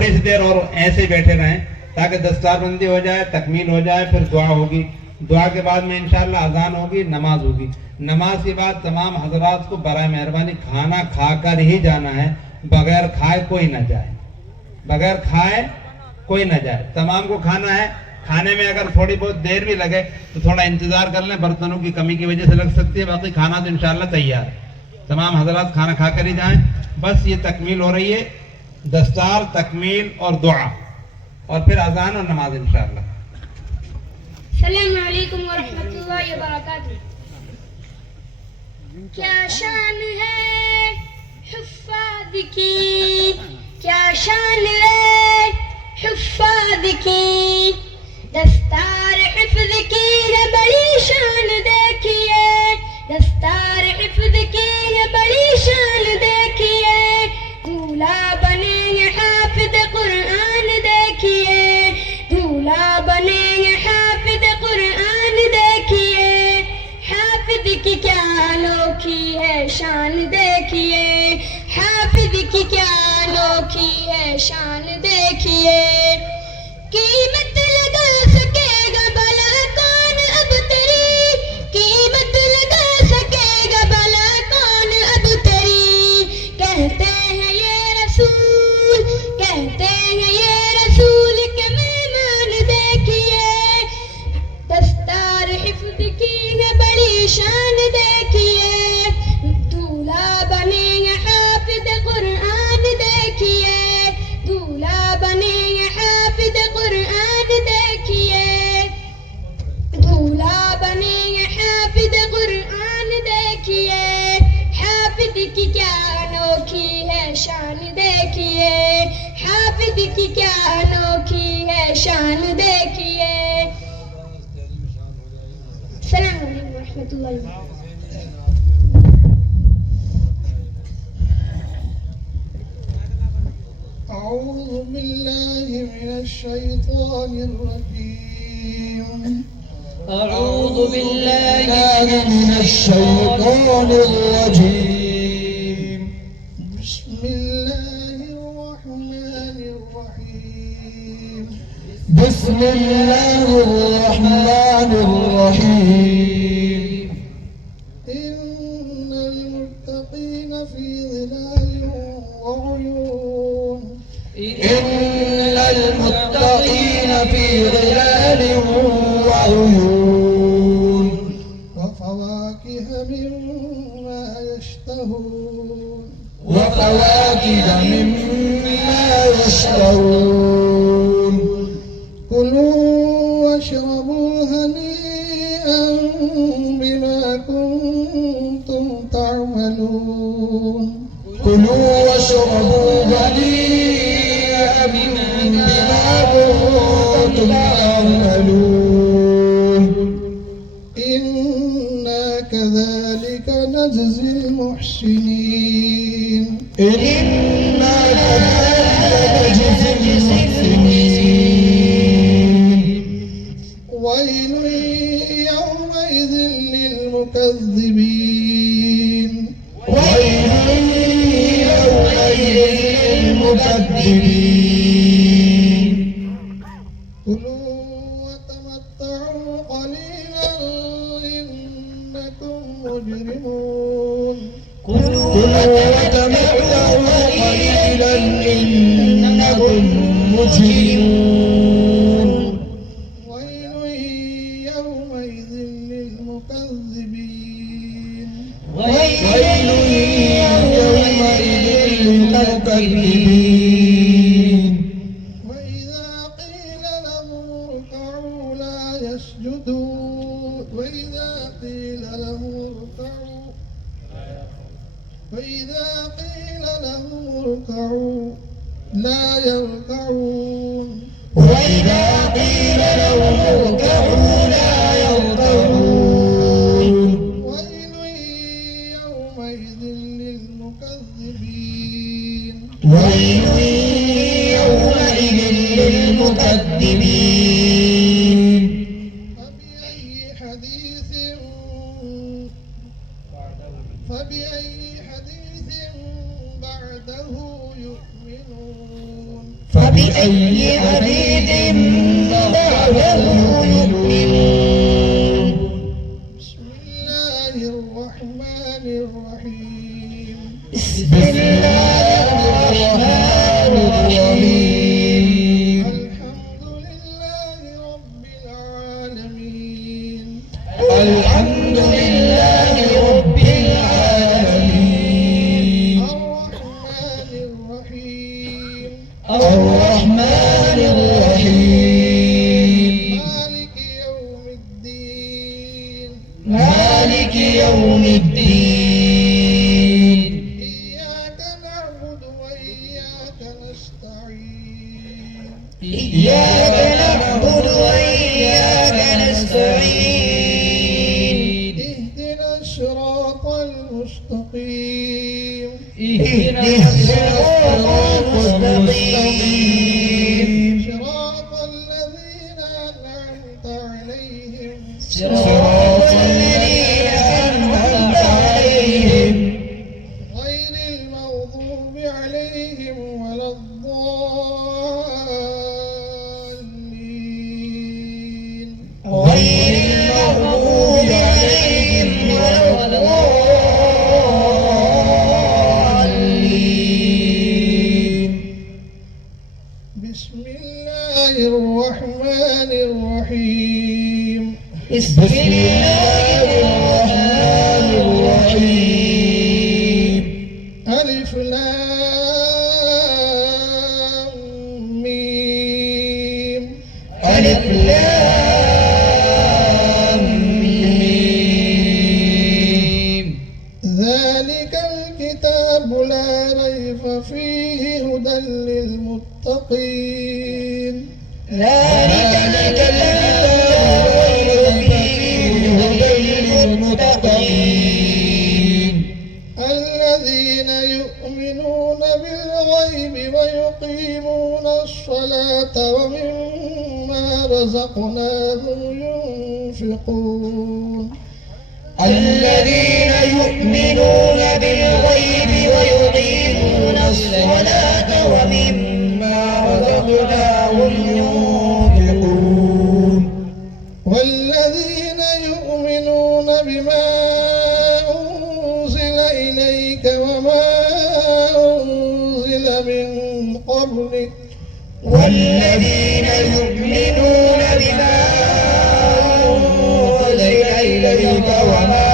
थोड़ी सी देर और ऐसे बैठे रहें ताकि दस्तारबंदी हो जाए, तकमील हो जाए, फिर दुआ होगी। दुआ के बाद में इंशाअल्लाह अजान होगी, नमाज होगी। नमाज के बाद तमाम हजरात को बराए मेहरबानी खाना खाकर ही जाना है, बगैर खाए कोई ना जाए, बगैर खाए कोई ना जाए। तमाम को खाना है। खाने में अगर थोड़ी बहुत देर भी लगे तो थोड़ा इंतजार कर लें, बर्तनों की कमी की वजह से लग सकती है, बाकी खाना तो इंशाअल्लाह तैयार है। तमाम हजरात खाना खाकर ही जाएं। बस ये तकमील हो रही है, दस्तार, तकमील और दुआ, और फिर अजान और नमाज इंशाअल्लाह। अस्सलामु अलैकुम व रहमतुल्लाहि व बरकातुहू। क्या शान है हुफ़्फ़ाज़ की, क्या शान है हुफ़्फ़ाज़ की, दस्तार हिफ़्ज़ की है बड़ी शान देखिए, दस्तार हिफ़्ज़ की है बड़ी शान देखिए, दूल्हा बनेंगे हाफ़िज़ कुरआन देखिए, दूल्हा बनेंगे हाफ़िज़ कुरआन देखिए, हाफ़िज़ की क्या अनोखी है शान देखिए, हाफ़िज़ की क्या अनोखी है शान देखिए, कीमत लगा सकेगा भला कौन अब तेरी, कीमत लगा सकेगा भला कौन अब तेरी, कहते हैं ये रसूल, कहते हैं ये रसूल के मेहमान देखिए, दस्तार हिफ़्ज़ की है बड़ी शान देखिए, दूल्हा बनेंगे हाफ़िज़ कुरआन देखिए, दूल्हा बनेंगे हाफ़िज़ कुरआन देखिए, दूल्हा बनेंगे हाफ़िज़ कुरआन देखिए, हाफ़िज़ की क्या अनोखी है शान देखिए, हाफ़िज़ की क्या अनोखी है शान देखिए। अस्सलामु अलैकुम व रहमतुल्लाहि व बरकातुहू। أعوذ بالله من الشيطان الرجيم. أعوذ بالله من الشيطان الرجيم. بسم الله الرحمن الرحيم. بسم الله الرحمن الرحيم. إن المتقين في ظلال وعيون. إن المتقين في ظلال وعيون وفواكه مما يشتهون. وفواكه مما يشتهون. كلوا واشربوا هنيئا بما كنتم تعملون. كلوا واشربوا هنيئا بما كنتم تعملون. إنا كذلك نجزي المحسنين. إنا كذلك نجزي المحسنين. ويل يومئذ للمكذبين. ويل يومئذ للمكذبين. كلوا وتمتعوا قليلا إنكم مجرمون. كلوا وتمتعوا قليلا إنكم مجرمون. ويل يومئذ للمكذبين. ويل يومئذ للمكذبين. وإذا قيل لهم اركعوا لا يسجدون. وإذا قيل لهم اركعوا لا يركعون. وإذا قيل لهم اركعوا لا يركعون. ويل يومئذ للمكذبين. ويل يومئذ للمكذبين. فبأي حديث بعده يؤمنون. فبأي حديث بعده يؤمنون بسم الله الرحمن الرحيم بسم الله الرحمن الرحيم الحمد لله رب العالمين الحمد لله رب العالمين الرحمن الرحيم الرحمن الرحيم مالك يوم الدين مالك يوم الدين إياك نعبد وإياك نستعين إياك نعبد وإياك نستعين اهدنا الصراط المستقيم اهدنا الصراط المستقيم صراط الذين أنعمت عليهم صراط الذين أنعمت عليهم غير المغضوب عليهم ولا الضالين غير المغضوب عليهم ولا الضالين بسم الله الرحمن الرحيم بسم الله الرحمن الرحيم ألف لام ميم ألف لام ميم ذلك الكتاب لا ريب فيه هدى للمتقين ذلك الكتاب لا ريب فيه هدى للمتقين الذين يؤمنون بالغيب ويقيمون الصلاة ومما رزقناهم ينفقون الذين يؤمنون بالغيب ويقيمون الصلاة ومما رزقناهم ينفقون والذين يؤمنون بما أنزل إليك وما أنزل من قبلك والذين يؤمنون بما أنزل إليك وما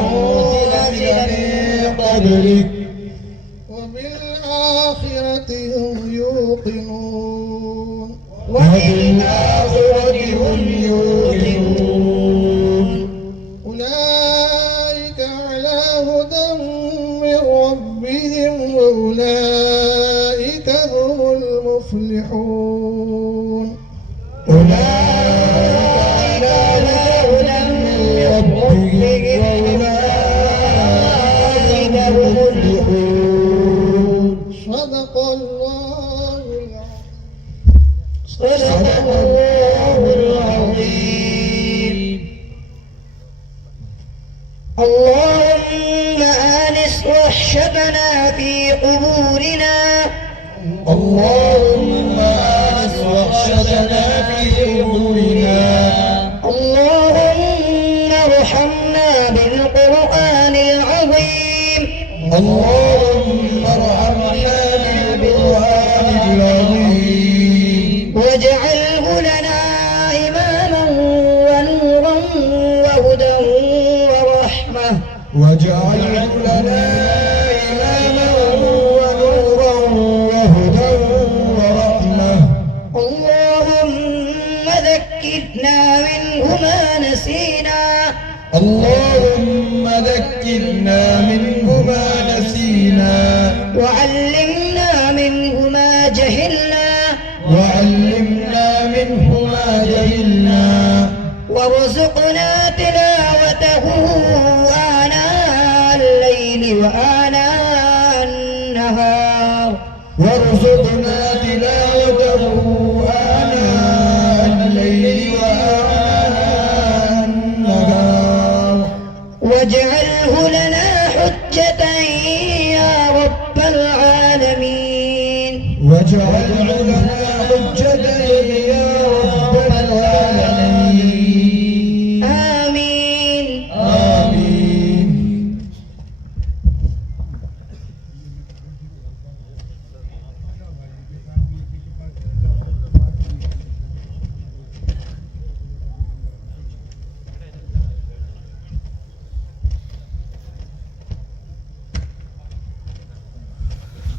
أنزل من قبلك وبالآخرة هم يوقنون وبالآخرة هم يوقنون أولئك على هدى من ربهم وأولئك هم المفلحون أولئك على هدى من ربهم وأولئك هم المفلحون صدق الله العظيم صدق الله العظيم اللهم آنس وحشتنا في قبورنا اللهم آنس وحشتنا في قبورنا اللهم ارحمنا بالقرآن العظيم اللهم ارحمنا بالقرآن العظيم واجعله لنا إماما ونورا وهدى ورحمة واجعله لنا إماما ونورا وهدى ورحمة اللهم ذكرنا منه ما نسينا اللهم ذكرنا منه ما نسينا وعلمنا منه ما جهلنا وعلمنا منه ما جهلنا وارزقنا تلاوته آناء الليل وآناء النهار وارزقنا تلاوته آناء الليل وآناء النهار واجعله لنا حجة يا رب العالمين واجعله لنا حجة يا رب العالمين.